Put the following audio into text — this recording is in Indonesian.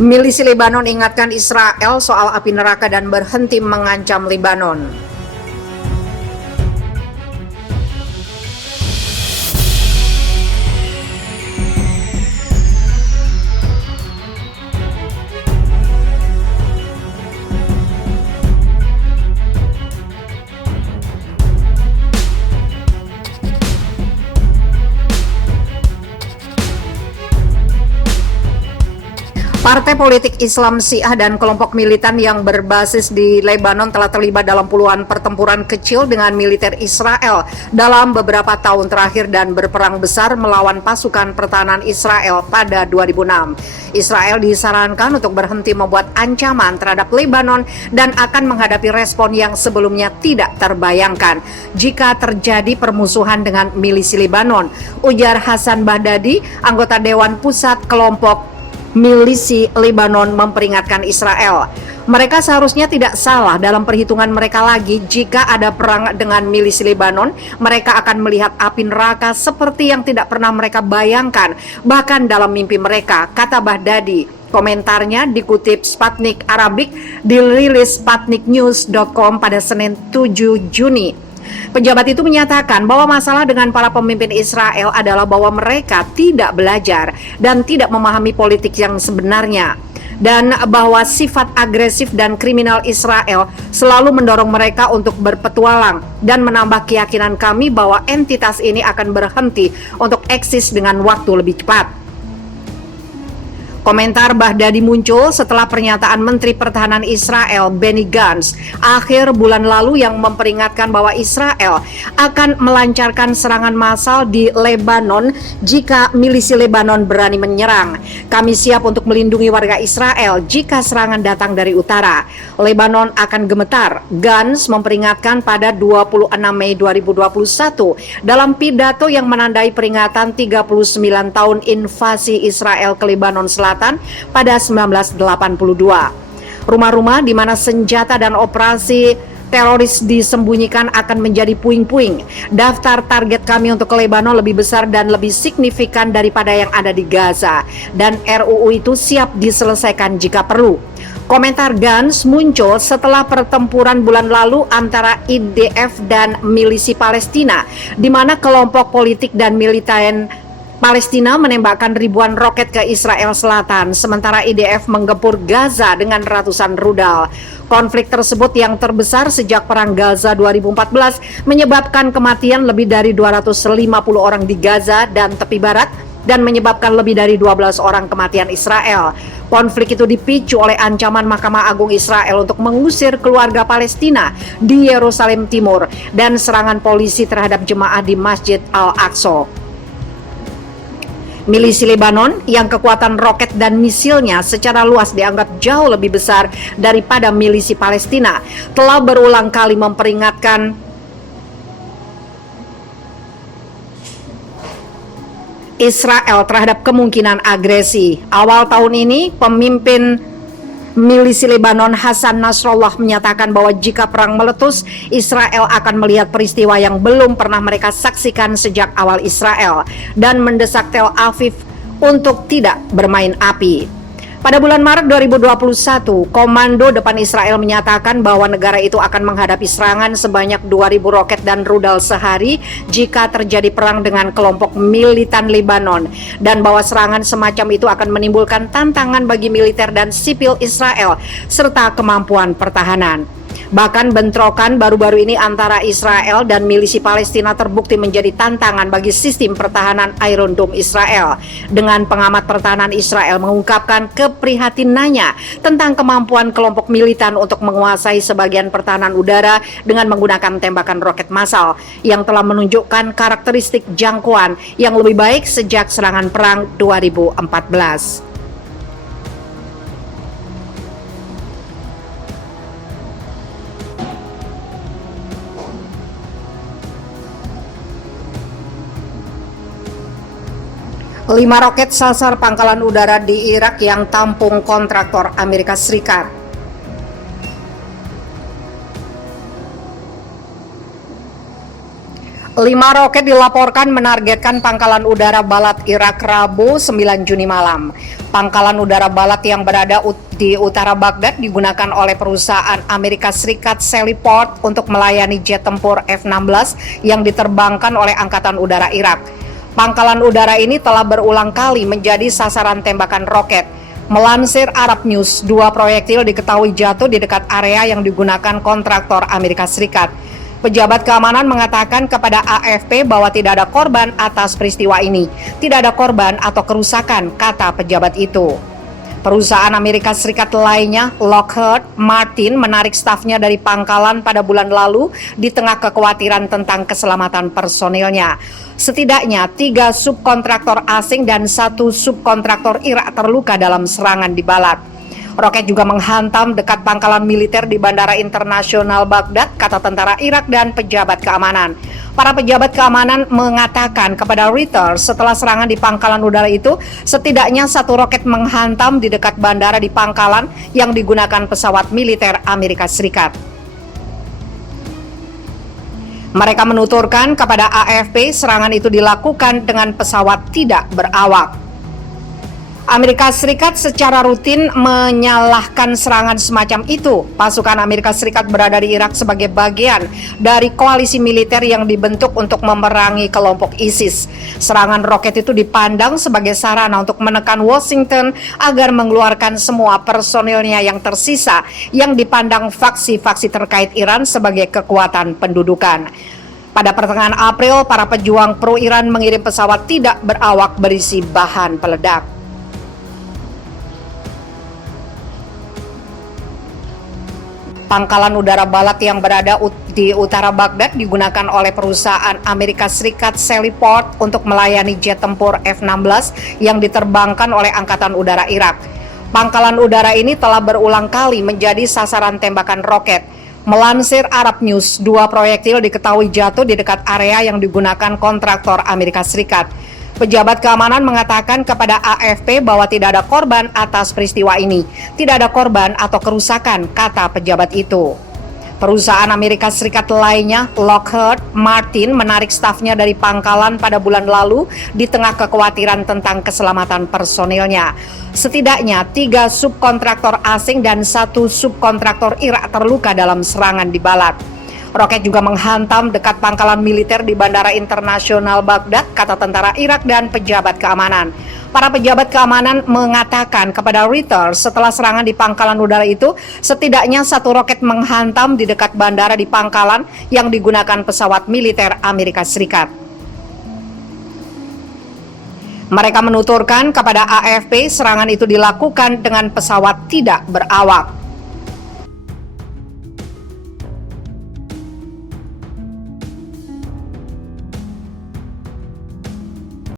Milisi Lebanon ingatkan Israel soal api neraka dan berhenti mengancam Lebanon. Partai politik Islam Syiah dan kelompok militan yang berbasis di Lebanon telah terlibat dalam puluhan pertempuran kecil dengan militer Israel dalam beberapa tahun terakhir dan berperang besar melawan pasukan pertahanan Israel pada 2006. Israel disarankan untuk berhenti membuat ancaman terhadap Lebanon dan akan menghadapi respon yang sebelumnya tidak terbayangkan jika terjadi permusuhan dengan milisi Lebanon, ujar Hasan Bahdadi, anggota Dewan Pusat kelompok milisi Lebanon memperingatkan Israel. Mereka seharusnya tidak salah dalam perhitungan mereka lagi jika ada perang dengan milisi Lebanon. Mereka akan melihat api neraka seperti yang tidak pernah mereka bayangkan, bahkan dalam mimpi mereka, kata Bahdadi. Komentarnya dikutip Sputnik Arabic, dirilis sputniknews.com pada Senin 7 Juni. Pejabat itu menyatakan bahwa masalah dengan para pemimpin Israel adalah bahwa mereka tidak belajar dan tidak memahami politik yang sebenarnya, dan bahwa sifat agresif dan kriminal Israel selalu mendorong mereka untuk berpetualang dan menambah keyakinan kami bahwa entitas ini akan berhenti untuk eksis dengan waktu lebih cepat. Komentar Bahdadi muncul setelah pernyataan Menteri Pertahanan Israel Benny Gantz akhir bulan lalu yang memperingatkan bahwa Israel akan melancarkan serangan massal di Lebanon jika milisi Lebanon berani menyerang. Kami siap untuk melindungi warga Israel jika serangan datang dari utara. Lebanon akan gemetar, Gantz memperingatkan pada 26 Mei 2021 dalam pidato yang menandai peringatan 39 tahun invasi Israel ke Lebanon Selatan pada 1982. Rumah-rumah di mana senjata dan operasi teroris disembunyikan akan menjadi puing-puing. Daftar target kami untuk ke Lebanon lebih besar dan lebih signifikan daripada yang ada di Gaza, dan RUU itu siap diselesaikan jika perlu. Komentar Gantz muncul setelah pertempuran bulan lalu antara IDF dan milisi Palestina, di mana kelompok politik dan militan Palestina menembakkan ribuan roket ke Israel Selatan, sementara IDF menggempur Gaza dengan ratusan rudal. Konflik tersebut yang terbesar sejak Perang Gaza 2014 menyebabkan kematian lebih dari 250 orang di Gaza dan tepi barat dan menyebabkan lebih dari 12 orang kematian Israel. Konflik itu dipicu oleh ancaman Mahkamah Agung Israel untuk mengusir keluarga Palestina di Yerusalem Timur dan serangan polisi terhadap jemaah di Masjid Al-Aqsa. Milisi Lebanon yang kekuatan roket dan misilnya secara luas dianggap jauh lebih besar daripada milisi Palestina telah berulang kali memperingatkan Israel terhadap kemungkinan agresi. Awal tahun ini, pemimpin milisi Lebanon Hasan Nasrallah menyatakan bahwa jika perang meletus, Israel akan melihat peristiwa yang belum pernah mereka saksikan sejak awal Israel dan mendesak Tel Aviv untuk tidak bermain api. Pada bulan Maret 2021, Komando Depan Israel menyatakan bahwa negara itu akan menghadapi serangan sebanyak 2.000 roket dan rudal sehari jika terjadi perang dengan kelompok militan Lebanon, dan bahwa serangan semacam itu akan menimbulkan tantangan bagi militer dan sipil Israel serta kemampuan pertahanan. Bahkan bentrokan baru-baru ini antara Israel dan milisi Palestina terbukti menjadi tantangan bagi sistem pertahanan Iron Dome Israel. Dengan pengamat pertahanan Israel mengungkapkan keprihatinannya tentang kemampuan kelompok militan untuk menguasai sebagian pertahanan udara dengan menggunakan tembakan roket massal yang telah menunjukkan karakteristik jangkauan yang lebih baik sejak serangan perang 2014. Lima roket sasar pangkalan udara di Irak yang tampung kontraktor Amerika Serikat. 5 roket dilaporkan menargetkan pangkalan udara Balat Irak Rabu 9 Juni malam. Pangkalan udara Balat yang berada di utara Baghdad digunakan oleh perusahaan Amerika Serikat Seliport untuk melayani jet tempur F-16 yang diterbangkan oleh Angkatan Udara Irak. Pangkalan udara ini telah berulang kali menjadi sasaran tembakan roket. Melansir Arab News, 2 proyektil diketahui jatuh di dekat area yang digunakan kontraktor Amerika Serikat. Pejabat keamanan mengatakan kepada AFP bahwa tidak ada korban atas peristiwa ini. Tidak ada korban atau kerusakan, kata pejabat itu. Perusahaan Amerika Serikat lainnya, Lockheed Martin, menarik stafnya dari pangkalan pada bulan lalu di tengah kekhawatiran tentang keselamatan personilnya. Setidaknya 3 subkontraktor asing dan 1 subkontraktor Irak terluka dalam serangan di Balat. Roket juga menghantam dekat pangkalan militer di Bandara Internasional Baghdad, kata tentara Irak dan pejabat keamanan. Para pejabat keamanan mengatakan kepada Reuters setelah serangan di pangkalan udara itu, setidaknya 1 roket menghantam di dekat bandara di pangkalan yang digunakan pesawat militer Amerika Serikat. Mereka menuturkan kepada AFP serangan itu dilakukan dengan pesawat tidak berawak. Amerika Serikat secara rutin menyalahkan serangan semacam itu. Pasukan Amerika Serikat berada di Irak sebagai bagian dari koalisi militer yang dibentuk untuk memerangi kelompok ISIS. Serangan roket itu dipandang sebagai sarana untuk menekan Washington agar mengeluarkan semua personilnya yang tersisa yang dipandang faksi-faksi terkait Iran sebagai kekuatan pendudukan. Pada pertengahan April, para pejuang pro-Iran mengirim pesawat tidak berawak berisi bahan peledak. Pangkalan udara Balat yang berada di utara Baghdad digunakan oleh perusahaan Amerika Serikat Seliport untuk melayani jet tempur F-16 yang diterbangkan oleh Angkatan Udara Irak. Pangkalan udara ini telah berulang kali menjadi sasaran tembakan roket. Melansir Arab News, 2 proyektil diketahui jatuh di dekat area yang digunakan kontraktor Amerika Serikat. Pejabat keamanan mengatakan kepada AFP bahwa tidak ada korban atas peristiwa ini. Tidak ada korban atau kerusakan, kata pejabat itu. Perusahaan Amerika Serikat lainnya, Lockheed Martin, menarik stafnya dari pangkalan pada bulan lalu di tengah kekhawatiran tentang keselamatan personilnya. Setidaknya 3 subkontraktor asing dan 1 subkontraktor Irak terluka dalam serangan di Balat. Roket juga menghantam dekat pangkalan militer di Bandara Internasional Baghdad, kata tentara Irak dan pejabat keamanan. Para pejabat keamanan mengatakan kepada Reuters setelah serangan di pangkalan udara itu, setidaknya 1 roket menghantam di dekat bandara di pangkalan yang digunakan pesawat militer Amerika Serikat. Mereka menuturkan kepada AFP serangan itu dilakukan dengan pesawat tidak berawak.